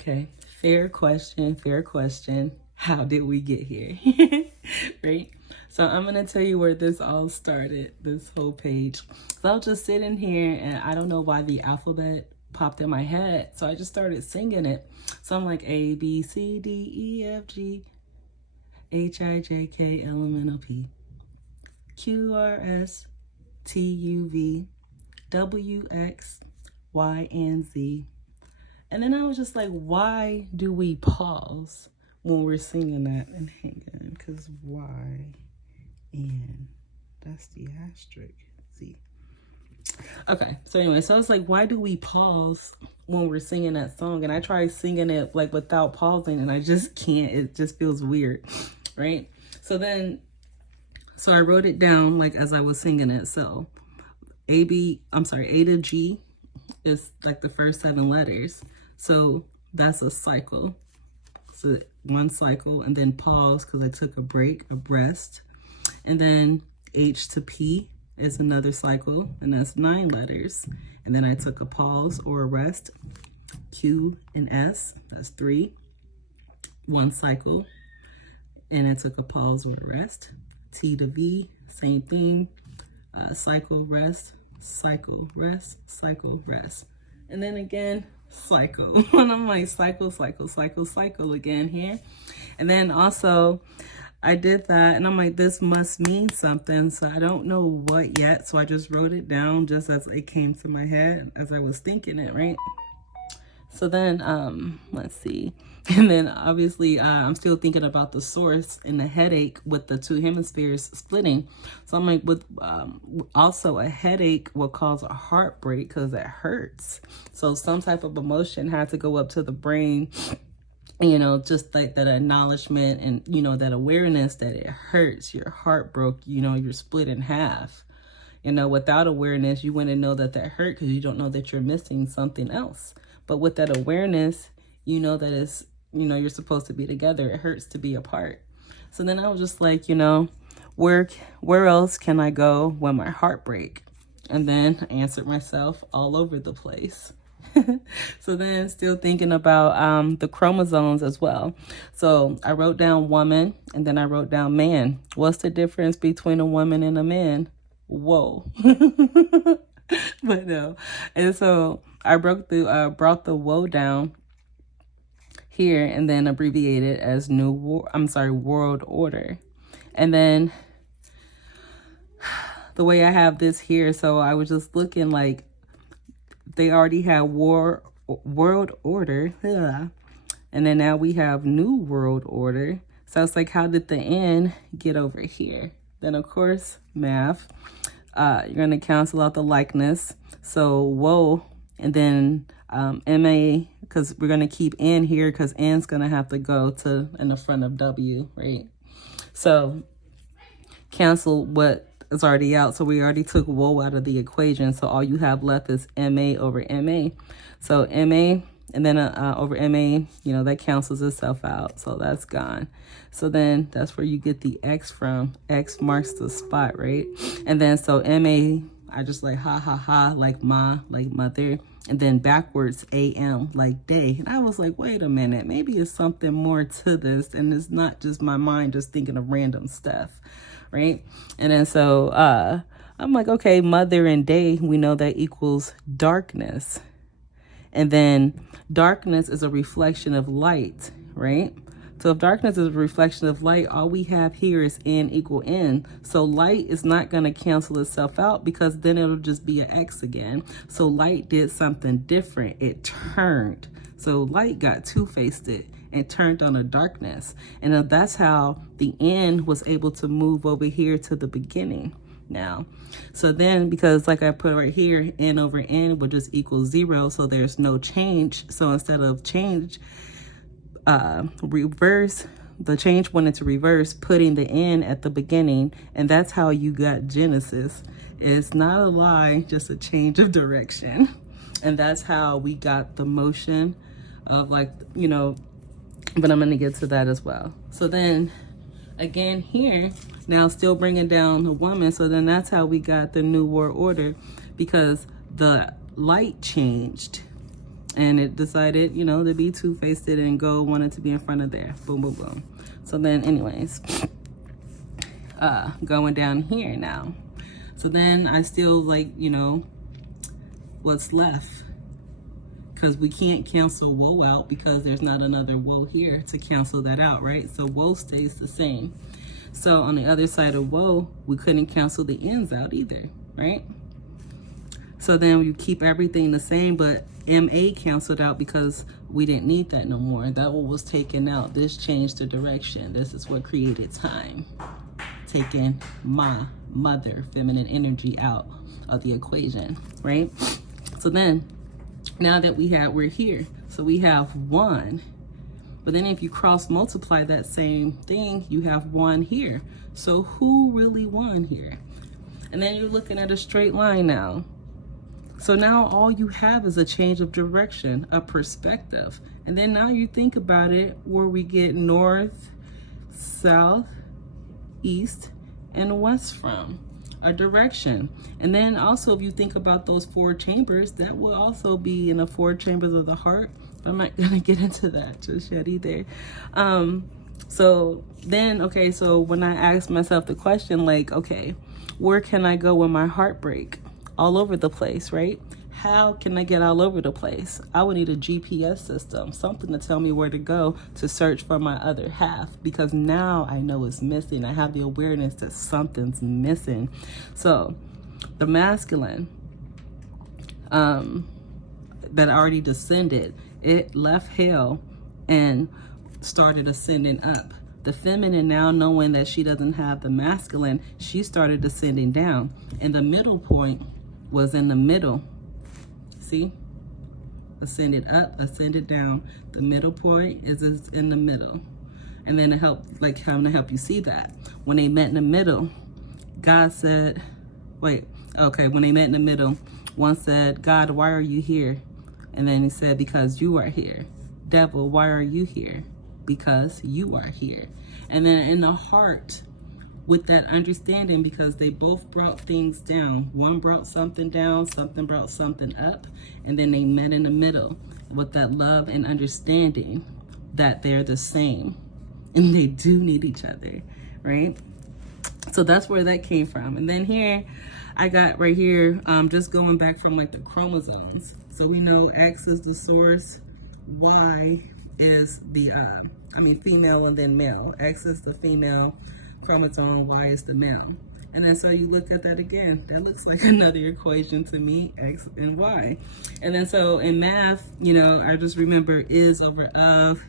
Okay, fair question, fair question. How did we get here? Right? So I'm gonna tell you where this all started, this whole page. So I was just sitting here and I don't know why the alphabet popped in my head. So I just started singing it. So I'm like A, B, C, D, E, F, G, H, I, J, K, L, M, N, O, P, Q, R, S, T, U, V, W, X, Y, and Z. And then I was just like, why do we pause when we're singing that? And hang on, because Y, and that's the asterisk, Z. Okay, so anyway, so I was like, why do we pause when we're singing that song? And I tried singing it like without pausing, and I just can't. It just feels weird, right? So I wrote it down like as I was singing it. So A to G is like the first 7 letters. So that's a cycle. So one cycle, and then pause because I took a break, a rest. And then H to P is another cycle, and that's 9 letters. And then I took a pause or a rest. Q and S, that's 3. One cycle, and I took a pause or a rest. T to V, same thing. Cycle, rest, cycle, rest, cycle, rest. And then again, cycle. And I'm like, cycle, cycle, cycle, cycle again here. And then also I did that and I'm like, this must mean something. So I don't know what yet. So I just wrote it down just as it came to my head as I was thinking it, right? So then, let's see. And then obviously I'm still thinking about the source and the headache with the 2 hemispheres splitting. So I'm like, with also a headache will cause a heartbreak because it hurts. So some type of emotion had to go up to the brain, you know, just like that acknowledgement and, you know, that awareness that it hurts. Your heart broke, you know, you're split in half. You know, without awareness, you wouldn't know that hurt because you don't know that you're missing something else. But with that awareness, you know that it's, you know, you're supposed to be together. It hurts to be apart. So then I was just like, you know, where else can I go when my heart break? And then I answered myself all over the place. So then still thinking about the chromosomes as well. So I wrote down woman and then I wrote down man. What's the difference between a woman and a man? Whoa. But no. And so I brought the whoa down here and then abbreviated as world order. And then the way I have this here, so I was just looking like they already had world order. Ugh. And then now we have new world order. So it's like, how did the N get over here? Then of course, math. You're going to cancel out the likeness. So whoa, and then MA, because we're going to keep N here because N's going to have to go to in the front of W, right? So cancel what is already out. So we already took whoa out of the equation. So all you have left is MA over MA. So MA and then over MA, you know, that cancels itself out. So that's gone. So then that's where you get the X from. X marks the spot, right? And then so MA, I just like ha, ha, ha, like ma, like mother. And then backwards AM, like day. And I was like, wait a minute, maybe it's something more to this. And it's not just my mind just thinking of random stuff, right? And then so I'm like, okay, mother and day, we know that equals darkness. And then darkness is a reflection of light, right? So if darkness is a reflection of light, all we have here is N equal N. So light is not going to cancel itself out because then it'll just be an X again. So light did something different. It turned. So light got two-faced it and turned on a darkness. And that's how the N was able to move over here to the beginning. Now, so then because like I put right here, N over N would just equal 0. So there's no change. So instead of change, reverse, the change went into reverse, putting the N at the beginning. And that's how you got Genesis. It's not a lie, just a change of direction. And that's how we got the motion of like, you know, but I'm going to get to that as well. So then again here, now still bringing down the woman. So then that's how we got the new world order because the light changed. and it decided, you know, to be two-faced and go wanted to be in front of there. Boom, boom, boom. So then anyways, going down here now. So then I still like, you know, what's left, because we can't cancel woe out because there's not another woe here to cancel that out, right? So woe stays the same. So on the other side of woe, we couldn't cancel the ends out either, right? So then you keep everything the same, but MA canceled out because we didn't need that no more. That one was taken out. This changed the direction. This is what created time. Taking my mother, feminine energy out of the equation, right? So then, now that we're here. So we have 1. But then if you cross multiply that same thing, you have 1 here. So who really won here? And then you're looking at a straight line now. So now all you have is a change of direction, a perspective. And then now you think about it, where we get north, south, east, and west from, a direction. And then also if you think about those 4 chambers, that will also be in the 4 chambers of the heart. I'm not gonna get into that just yet either. So then, okay, so when I asked myself the question, like, okay, where can I go when my heart break? All over the place, right? How can I get all over the place? I would need a GPS system, something to tell me where to go to search for my other half, because now I know it's missing. I have the awareness that something's missing. So the masculine that already descended, it left hell and started ascending up. The feminine, now knowing that she doesn't have the masculine, she started descending down. And the middle point was in the middle. See? Ascended up, ascended down. The middle point is in the middle. And then to help, like, I'm gonna help you see that. When they met in the middle, God said, when they met in the middle, one said, God, why are you here? And then he said, because you are here. Devil, why are you here? Because you are here. And then in the heart, with that understanding, because they both brought things down. One brought something down, something brought something up, and then they met in the middle with that love and understanding that they're the same and they do need each other, right? So that's where that came from. And then here, I got right here, just going back from like the chromosomes. So we know X is the source, Y is the, female and then male. X is the female chromosome, Y is the male. And then so you look at that again, that looks like another equation to me, X and Y. And then so in math, you know, I just remember is over of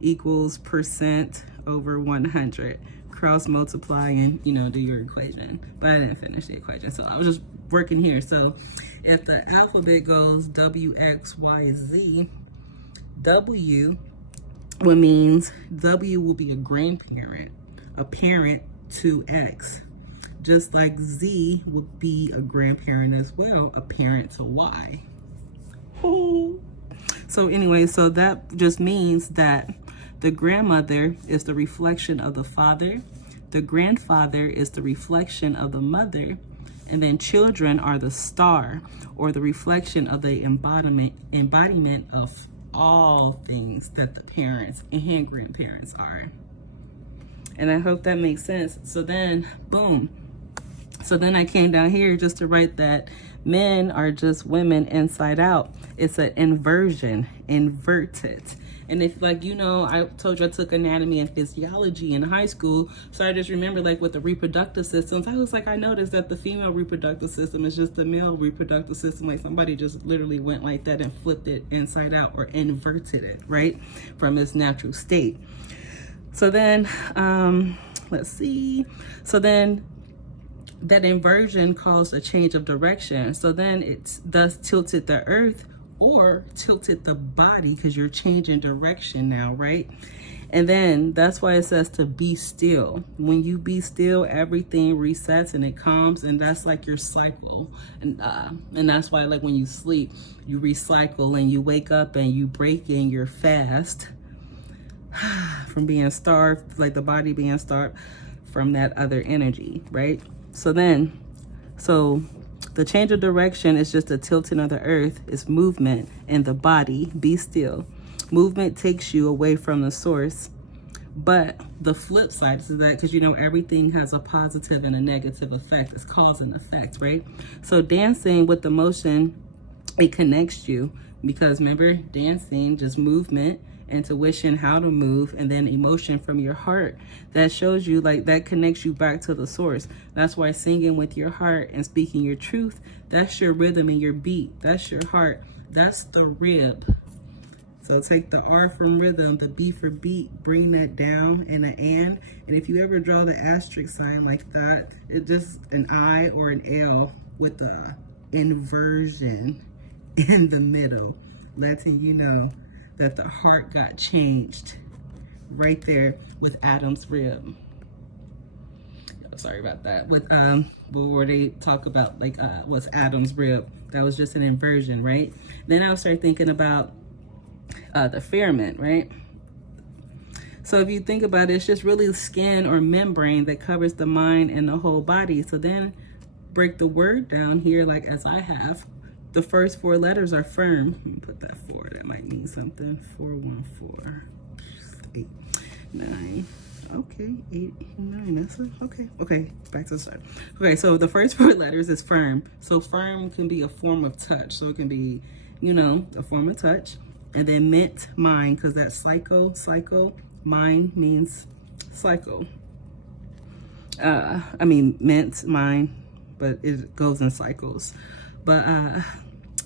equals percent over 100. Cross multiply and, you know, do your equation. But I didn't finish the equation, so I was just working here. So if the alphabet goes W, X, Y, Z, W, what means W will be a grandparent, a parent to X. Just like Z would be a grandparent as well, a parent to Y. Ooh. So anyway, so that just means that the grandmother is the reflection of the father, the grandfather is the reflection of the mother, and then children are the star, or the reflection of the embodiment of all things that the parents and grandparents are. And I hope that makes sense. So then, boom. So then I came down here just to write that men are just women inside out. It's an inversion, inverted. And if, like, you know, I told you I took anatomy and physiology in high school. So I just remember, like, with the reproductive systems, I was like, I noticed that the female reproductive system is just the male reproductive system. Like, somebody just literally went like that and flipped it inside out, or inverted it, right, from its natural state. So then, let's see. So then that inversion caused a change of direction. So then it thus tilted the earth, or tilted the body, because you're changing direction now, right? And then that's why it says to be still. When you be still, everything resets and it calms, and that's like your cycle. And that's why, like, when you sleep, you recycle and you wake up and you break in your fast from being starved, like the body being starved from that other energy, right? So then, so The change of direction is just a tilting of the earth. It's movement in the body. Be still. Movement takes you away from the source. But the flip side is that, because you know everything has a positive and a negative effect. It's cause and effect, right? So dancing with the motion, it connects you, because remember, dancing, just movement, intuition, how to move, and then emotion from your heart. That shows you, like, that connects you back to the source. That's why singing with your heart and speaking your truth, that's your rhythm and your beat. That's your heart. That's the rib. So take the R from rhythm, the B for beat, bring that down, and an and. And if you ever draw the asterisk sign like that, it's just an I or an L with the inversion in the middle, letting you know that the heart got changed right there with Adam's rib. Sorry about that. With before they talk about like what's Adam's rib, that was just an inversion, right? Then I started thinking about the firmament, right? So if you think about it, it's just really skin or membrane that covers the mind and the whole body. So then break the word down here, like as I have. The first 4 letters are firm. Let me put that 4. That might mean something. 4, 1, 4, 8, 9. Okay, 8, 9. That's it. Okay. Okay. Back to the start. Okay. So the first 4 letters is firm. So firm can be a form of touch. So it can be, you know, a form of touch. And then mint, mind, because that's psycho. Mind means cycle. I mean, mint, mind, but it goes in cycles. But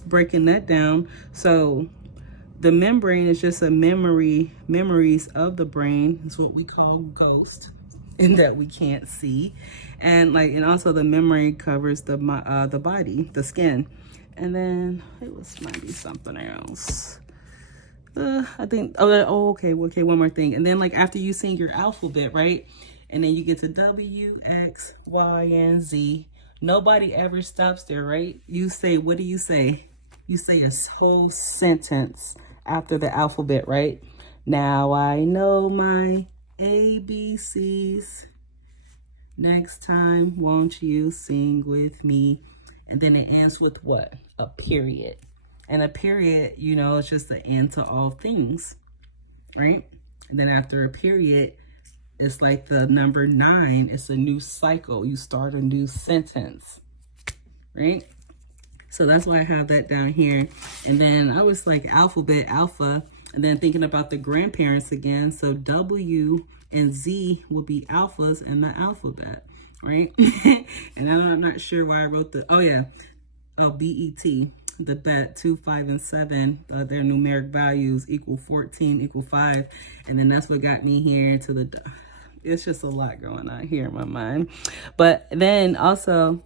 breaking that down, so the membrane is just a memories of the brain. It's what we call ghost, and that we can't see. And like, and also the memory covers the body, the skin. And then it might be something else. I think, okay, one more thing. And then like after you sing your alphabet, right? And then you get to W, X, Y, and Z. Nobody ever stops there, right? You say, what do you say? You say a whole sentence after the alphabet, right? Now I know my ABCs. Next time, won't you sing with me? And then it ends with what? A period. And a period, you know, it's just the end to all things, right? And then after a period, it's like the number 9. It's a new cycle. You start a new sentence, right? So that's why I have that down here. And then I was like alphabet, alpha, and then thinking about the grandparents again. So W and Z will be alphas in the alphabet, right? And I'm not sure why I wrote BET. The bet 2, 5, and 7, their numeric values equal 14, equal 5. And then that's what got me here to the, it's just a lot going on here in my mind. But then also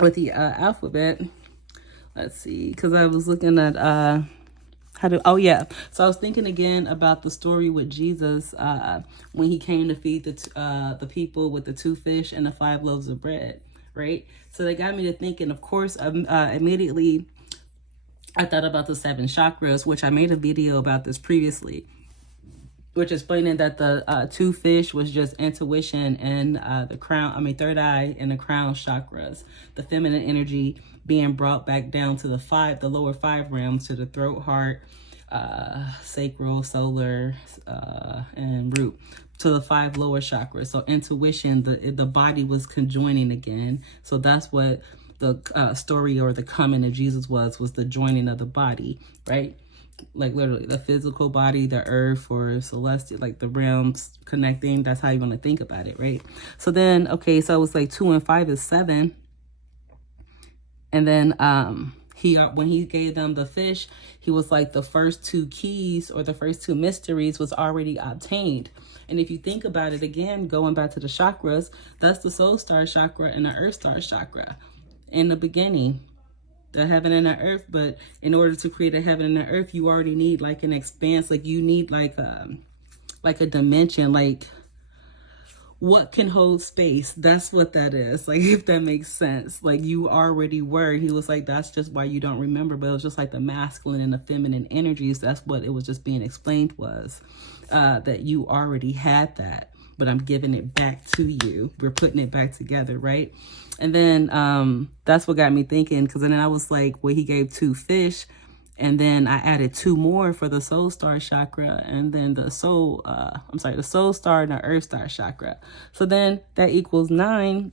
with the alphabet, let's see, because I was looking at so I was thinking again about the story with Jesus when he came to feed the people with the 2 fish and the 5 loaves of bread. Right? So they got me to thinking, of course, immediately I thought about the 7 chakras, which I made a video about this previously, which explaining that the 2 fish was just intuition and the third eye and the crown chakras, the feminine energy being brought back down to the lower 5 realms, to the throat, heart, sacral, solar, and root, to the 5 lower chakras. So intuition, the body was conjoining again. So that's what the story or the coming of Jesus was the joining of the body, right? Like literally the physical body, the earth, or celestial, like the realms connecting. That's how you want to think about it, right? So then, okay, so it was like 2 and 5 is 7. And then when he gave them the fish, he was like, the first 2 keys or the first 2 mysteries was already obtained. And if you think about it again, going back to the chakras, that's the soul star chakra and the earth star chakra. In the beginning, the heaven and the earth. But in order to create a heaven and the earth, you already need like an expanse. Like you need like a dimension, like what can hold space. That's what that is. Like, if that makes sense. Like, you already were. He was like, that's just why you don't remember. But it was just like the masculine and the feminine energies. That's what it was just being explained was that you already had that. but I'm giving it back to you. We're putting it back together, right? And then that's what got me thinking, because then I was like, well, he gave 2 fish, and then I added 2 more for the soul star chakra, and then the soul star and the earth star chakra. So then that equals 9.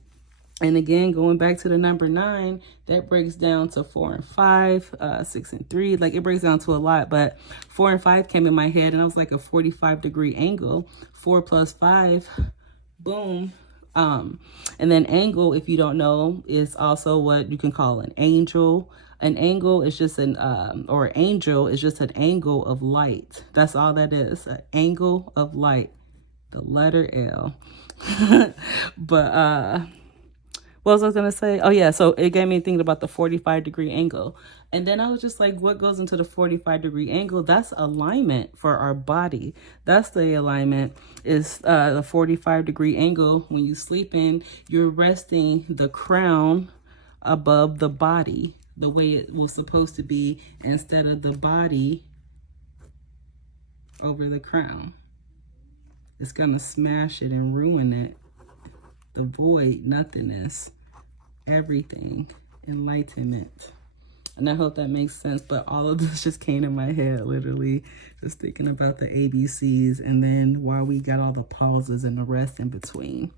And again, going back to the number 9, that breaks down to 4 and 5, 6 and 3. Like, it breaks down to a lot, but 4 and 5 came in my head, and I was like, a 45-degree angle. 4 plus 5, boom. And then angle, if you don't know, is also what you can call an angel. An angle is just or angel is just an angle of light. That's all that is, an angle of light. The letter L. But, what was I going to say? Oh, yeah. So it gave me thinking about the 45-degree angle. And then I was just like, what goes into the 45-degree angle? That's alignment for our body. That's the alignment, is the 45-degree angle. When you sleeping, you're resting the crown above the body the way it was supposed to be, instead of the body over the crown. It's going to smash it and ruin it. The void, nothingness, everything, enlightenment. And I hope that makes sense, but all of this just came in my head, literally, just thinking about the ABCs, and then while we got all the pauses and the rest in between.